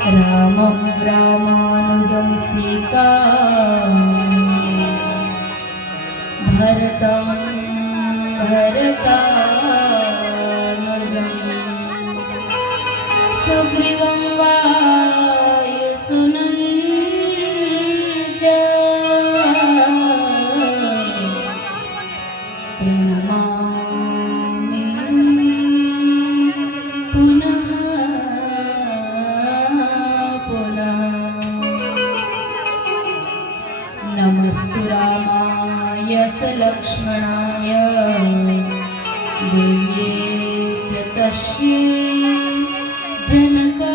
रामं रामानुजं सीता भरतं भरतानुजं सुग्रीवं वायुसुतं च प्रणमामि पुनः पुनः। नमस्तु रामाय सलक्ष्मणाय देव्ये च तस्यै जनकात्मजाय।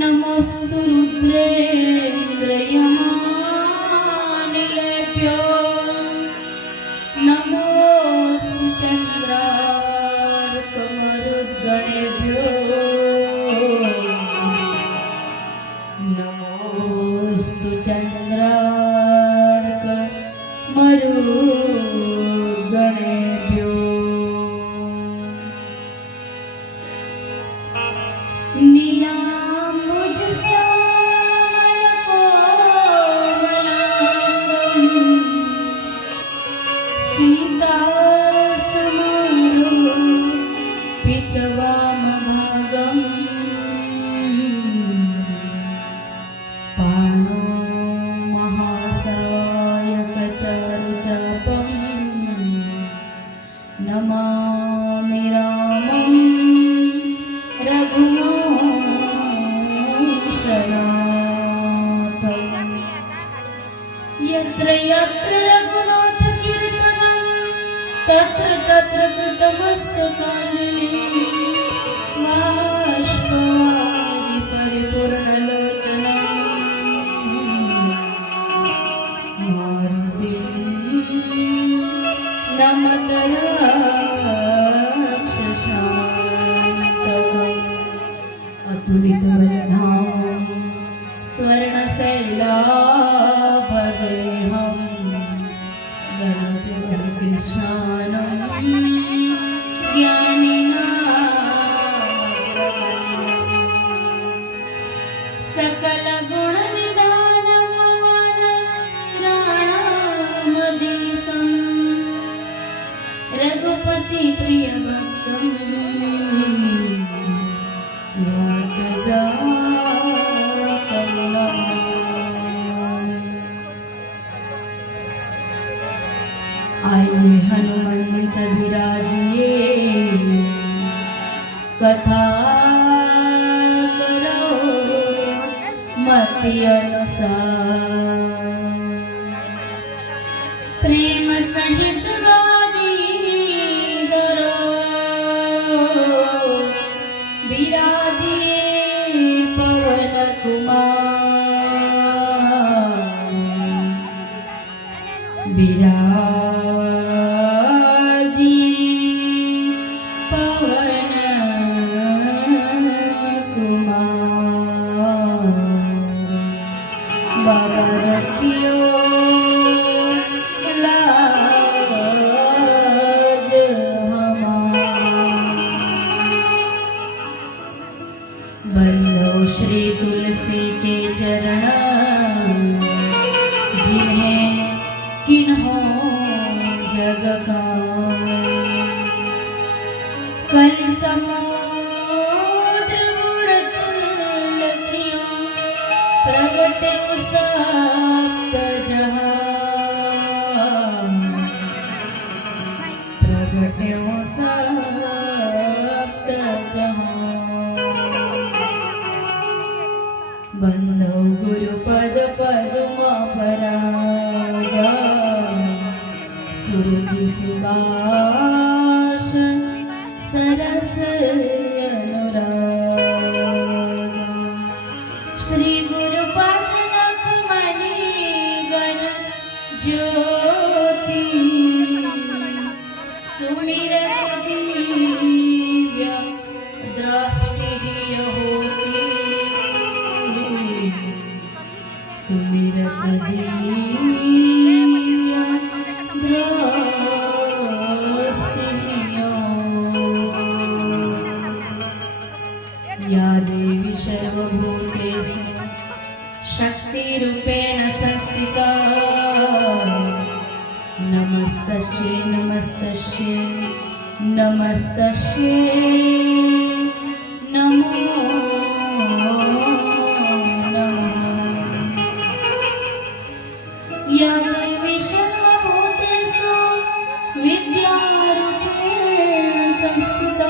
नमस्तु रुद्रेन्द्रयमानिलेभ्यो नमोस्तु चन्द्रार्कमरुद्गणेभ्यो नमोस्तु चन्द्रार्कमरुद्गणेभ्यो। सीतासमारूपितवामभागं पाणो महासायकचारुचापं नमामि रामं रघुवंशनाथं। यत्र यत्र रघुनाथकीर्तनं तत्र तत्र कृतमस्तकाञ्जलिं बाष्पवारि परिपूर्णलोचनं मारुतिं नमत राक्षसान्तकम्। अतुलितबलधामं स्वर्णशैलाभदेहं गणजगन्कृशानं ज्ञानिनामग्रगण्यं सकलगुणनिधानं राणामधीशं रघुपतिप्रियभक्तं वातजातं नमामि। आइए हनुमंत विराजिए कथा करो मति अनुसार। प्रेम सहित गादी करो विराजिए पवन कुमार। विराजी पवन कुमार। बाबा रखियो लाज हमार। बंदो श्री तुलसी के चरण जिन्हें किन्हों जग का। कल समुद्र उड़त लखियों प्रगटे सप्त जहां। प्रगटे सप्त जहां। बंधो गुरुपद पद्म परागा। सूरज सुभाषण सरस अनुरागा। श्री गुरुपद नखमणि गण ज्योति सुमिरत दिव्य दृष्टि होती। सुमिरत दिव्य दृष्टि नमस्तस्यै नमस्तस्यै नमो नमः। या देवी सर्वभूतेषु विद्यारूपेण संस्थिता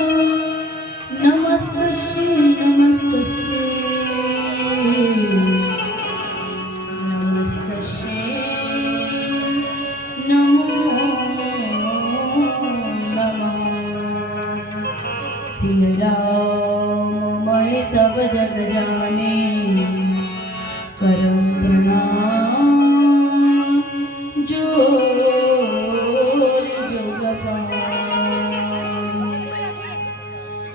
नमस्तस्यै नमस्तस्यै नमस्तस्यै नमो नमः। सिया राम मैं सब जग जाने करम प्रणाम जोर जोग पाने।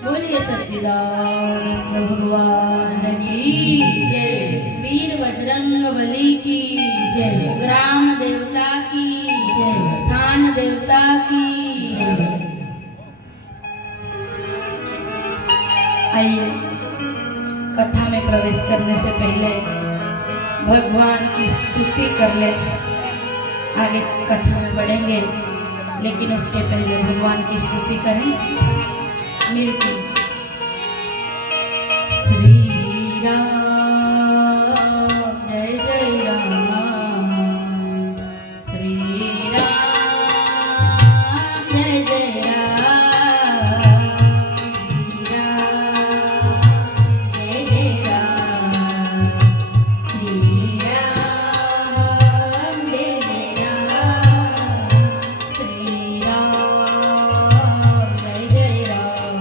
बोलिए सच्चिदानंद भगवान की जय। वीर बजरंग बली की जय। ग्राम देवता की जय। स्थान देवता की जय। आइए कथा में प्रवेश करने से पहले भगवान की स्तुति कर ले। आगे कथा में बढ़ेंगे, लेकिन उसके पहले भगवान की स्तुति करें। मिलके श्री राम जय जय राम, श्री राम जय जय राम, श्री राम जय जय राम, श्री राम जय जय राम, श्री राम जय जय राम।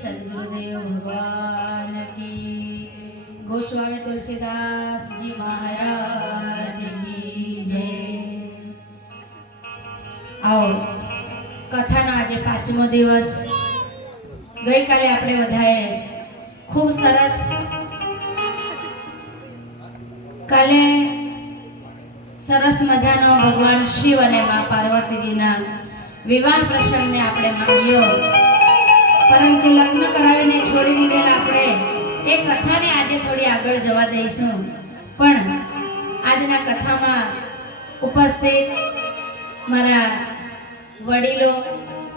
सद्गुरुदेव भगवान की, गोस्वामी तुलसीदास जी महाराज की जय। आओ कथानो आज 5मो दिवस। गई काले आपणे बधाए खूब सरस काले सरस मजानो भगवान शिव अने मां पार्वतीजीना विवाह प्रसंगने आपणे माण्यो, परंतु लग्न करावीने छोड़ी दीधेला आपणे ए कथाने आजे थोड़ी आगळ जवा दईशुं। पण आजना कथामां उपस्थित मारा वडीलो,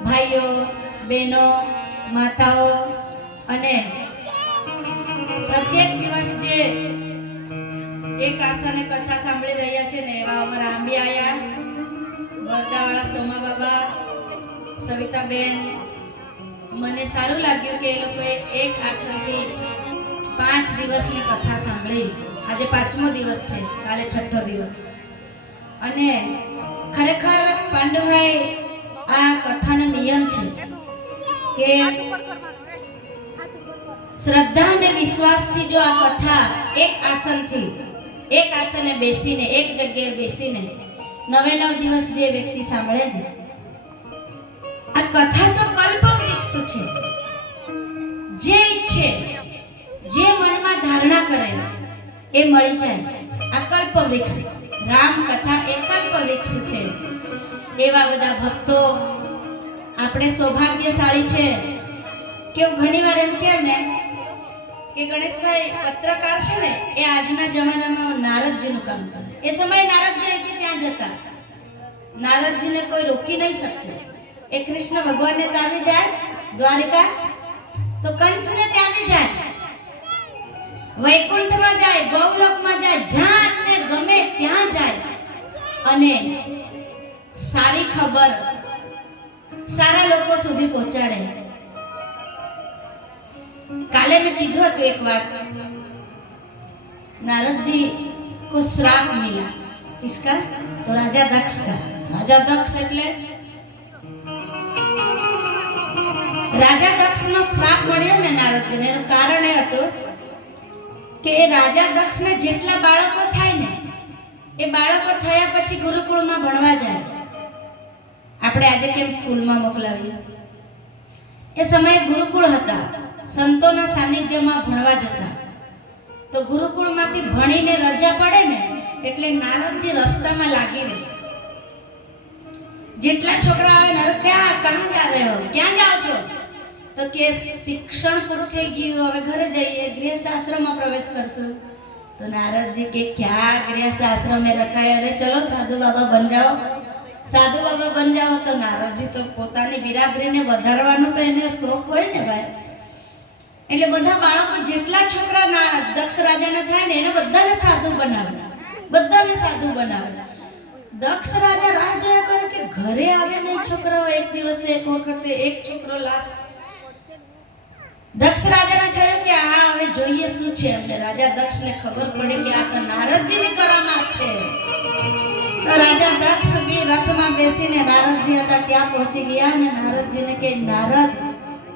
भाईओ, बहनों, माताओ अने प्रत्येक दिवस जे एक आसने कथा सांभળી રહ્યા છે ને એવા અમારા આંબી આયા, બરદાવાળા સોમા બાબા, સવિતાબેન, મને સારું લાગ્યું કે એ લોકોએ એક આસનથી 5 દિવસની કથા સાંભળી। આજે 5મો દિવસ છે, કાલે 6ઠો દિવસ। અને ખરેખર પાંડુભાઈ આ કથાનો નિયમ છે કે श्रद्धा ने विश्वास थी जो आ कथा एक आसने बेसीने एक जगह बेसीने 9 दिवस जे व्यक्ति सांभळे ने आ कथा तो कल्पवृक्ष छे। जे इच्छे जे मन में धारणा करे ए मळी जाय। आ कल्पवृक्ष राम कथा एक कल्पवृक्ष छे। एवा बधा भक्तो आपणे सौभाग्यशाળી छे के घणीवार एम कहे ने कि गणेश भाई पत्रकार छे ने ए आजना जमानामां नारद जी नुं काम करे। ए समय नारद जी અહીંથી ત્યાં જતા, नारद जी ने कोई रोकी नहीं सकते। ए कृष्ण भगवान ने तावी जाए द्वारिका तो कंस ने त्यावी जाए, वैकुंठ में जाए, गौलोक में जाए, जहां ने गमे त्यां जाए अने सारी खबर सारा लोको सुधी पहोंचाडे। काले में कीधु तो एक बात, नारद जी को श्राप मिला। किसका? तो राजा दक्ष का। राजा दक्ष એટલે राजा दक्ष नो श्राप મળ્યો ને નારદ જીને। એનું કારણ એ હતું કે એ રાજા દક્ષ ને જેટલા બાળકો થાય ને એ બાળકો થયા પછી ગુરુકુળમાં ભણવા જાય। આપણે આજે કેમ સ્કૂલમાં મોકલાવીએ, એ સમયે ગુરુકુળ હતા, સંતોના સાનિધ્યમાં ભણવા જતા। તો ગુરુકુળમાંથી ભણીને રજા પડે ને એટલે નારદજી રસ્તામાં લાગી રહે। જેટલા છોકરા આવે ને कहां जा रहे हो, ક્યાં જાઓ છો? તો કે શિક્ષણ પૂરું થઈ ગયું, હવે ઘરે જઈએ, ગૃહસ્થ આશ્રમમાં પ્રવેશ કરશું। તો નારદજી કે क्या गृहस्थ आश्रम में रखा है, अरे चलो साधु बाबा बन जाओ, साधु बाबा बन जाओ। तो नारदजी तो પોતાની બિરાદરીને વધારવાનો તો એને શોખ હોય ને ભાઈ, એટલે બધા બાળકો જેટલા છોકરા દક્ષ રાજાને થાય ને એને બધાને સાધુ બનાવે, બધાને સાધુ બનાવે। દક્ષ રાજા રાહ જોયા કરે કે ઘરે આવે નહીં છોકરાઓ। એક દિવસે એક વખતે એક છોકરો લાસ્ટ દક્ષ રાજાને જોયું કે આ હવે જોઈએ શું છે એમને। રાજા દક્ષને ખબર પડી કે આ તો નારદજીની કરામાત છે। તો રાજા દક્ષ બી રથમાં બેસીને નારદજી હતા ત્યાં પહોંચી ગયા અને નારદજીને કે નારદ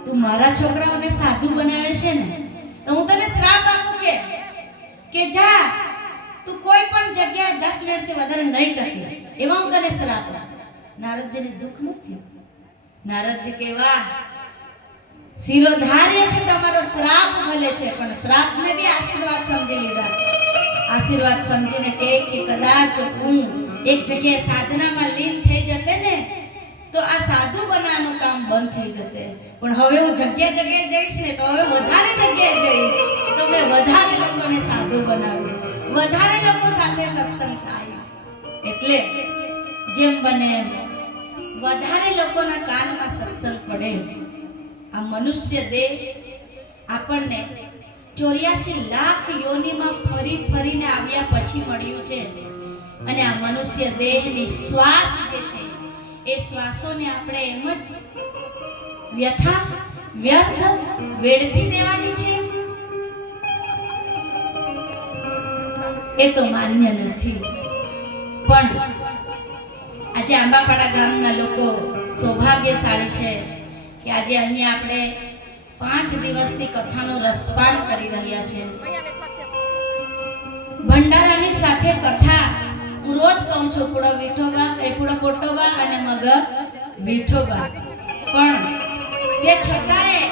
તું મારા છોકરાઓને સાધુ બનાવે છે ને, તો હું તને શ્રાપ આપું કે જા તું કોઈ પણ જગ્યાએ 10 મિનિટથી વધારે નહીં ટકે, એવા હું તને શ્રાપ આપું। નારદજીને દુઃખ ન થયું। નારદજી કે વાહ, શિરોધાર્ય છે તમારો શ્રાપ ભલે છે પણ શ્રાપને બી આશીર્વાદ સમજી લીધા। આશીર્વાદ સમજીને કે કદાચ હું એક જગ્યાએ સાધનામાં લીન થઈ જતે ને તો આ સાધુ બનાવવાનું કામ બંધ થઈ જતે, પણ હવે હું જગ્યા જગ્યાએ જઈશ ને તો હવે વધારે જગ્યાએ જઈશ, તો મેં વધારે લોકોને સાધુ બનાવીશ, વધારે લોકો સાથે સત્સંગ થાઈશ। એટલે જેમ બને એમ વધારે લોકોના કાનમાં સત્સંગ પડે। આ મનુષ્ય દેહ આપણને 84 લાખ યોનિમાં ફરી ફરીને આવ્યા પછી મળ્યું છે અને આ મનુષ્ય દેહની શ્વાસ જે છે એ શ્વાસોને આપણે એમ જ વ્યર્થ વેડફી દેવાની છે, એ તો માન્ય નથી। પણ આજે આંબાપાડા ગામના લોકો સૌભાગ્યશાળી છે કે આજે અહીંયા આપણે 5 દિવસથી કથાનું રસપાન કરી રહ્યા છે. ભંડારાની સાથે કથા હું રોજ કહું છું, પૂળો વિઠોબા પૂળો પોટોબા અને મગ વિઠોબા, પણ તે છતાંય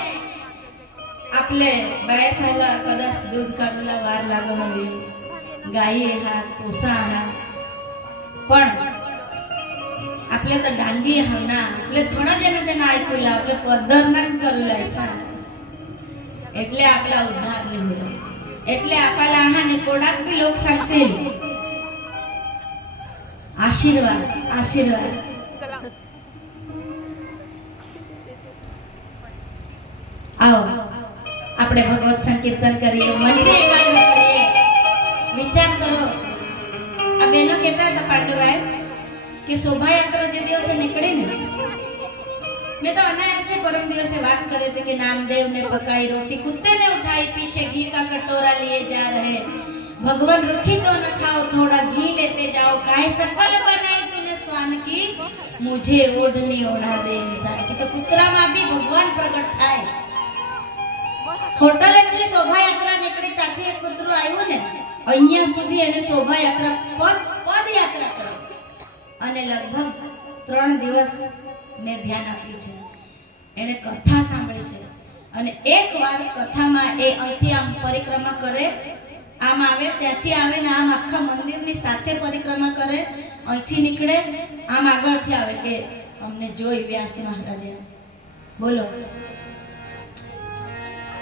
આપણે બાયસાલા કદાચ દૂધ કાઢુલા વાર લાગો હવે ગાયે હાથ પોસા હા, પણ આપણે તો ડાંગી હમણા આપણે થોડા જને તેને આઈકુલા આપણે પદર ના કરુલા સા, એટલે આપલા ઉદ્ધાર નહીં હોય, એટલે આપલા આહાને કોડાક બી લોક सांगतील આશીર્વાદ આશીર્વાદ. આવો આપણે ભગવત સંકીર્તન કરીએ, મનને એકાગ્ર કરીએ. વિચાર કરો, આ બહેનો કહેતા હતા પાટુભાઈ કે શોભાયાત્રા જે દિવસે નીકળી ને, मैं तो अनायास से परम दिवस से बात कर रहे थे कि नामदेव ने पकाई रोटी, कुत्ते ने उठाई पीछे घी का कटोरा लिए जा रहे, भगवान रुखी तो न खाओ थोड़ा घी लेते जाओ, काय सकल बनाई तूने स्वान की, मुझे ओढ़नी ओढ़ा दे इंसान की. तो कुतरा में भी भगवान प्रकट થાય. હોટલ થી શોભાયાત્રા નીકળી ત્યાંથી એક કૂતરું આવ્યું ને અહીંયા સુધી, એને શોભાયાત્રા પદયાત્રા કરી અને લગભગ 3 દિવસ મેં ધ્યાન આપ્યું છે. એને કથા સાંભળી છે અને એકવાર કથામાં એ અહીંથી આમ પરિક્રમા કરે, આમ આવે ત્યાંથી આવે ને આમ આખા મંદિરની સાથે પરિક્રમા કરે, અહીંથી નીકળે આમ આગળથી આવે કે અમને જોઈ વ્યાસ મહારાજે. બોલો,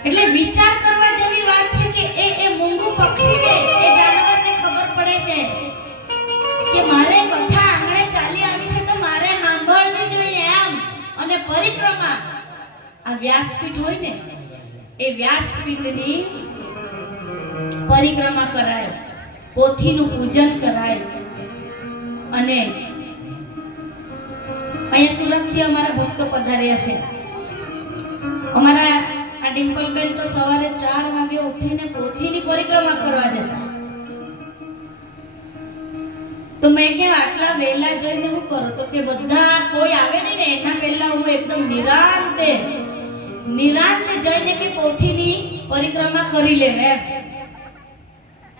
એટલે વિચાર કરવા જેવી વાત છે કે એ મૂંગું પક્ષીને એ જાનવરને ખબર પડે છે કે મારે કથા આંગણે ચાલી આવી છે તો મારે સાંભળવી જોઈએ એમ, અને પરિક્રમા આ વ્યાસપીઠ હોય ને એ વ્યાસપીઠની પરિક્રમા કરાય, પોથીનું પૂજન કરાય. અને અહીંયા સુરતથી અમારા ભક્તો પધાર્યા છે. અમારા આ ડિમ્પલબેન તો સવારે 4 વાગે ઉઠીને પોથીની પરિક્રમા કરવા જતા. તો મેં કે આટલા વહેલા જઈને હું કરું, તો કે બધા કોઈ આવે નહીં ને એના પહેલા હું એકદમ નિરાંતે જઈને કે પોથીની પરિક્રમા કરી લેવે એમ,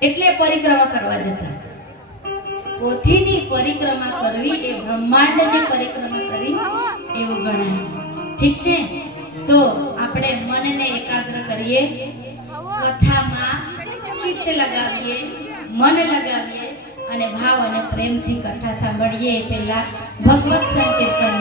એટલે પરિક્રમા કરવા જતા. પોથીની પરિક્રમા કરવી એ બ્રહ્માંડની પરિક્રમા કરી એવું ગણાય. ઠીક છે, તો આપણે મનને એકાગ્ર કરીએ, કથામાં ચિત્ત લગાવીએ, મન લગાવીએ અને ભાવ અને પ્રેમથી કથા સાંભળીએ. પહેલા ભગવત સંકીર્તન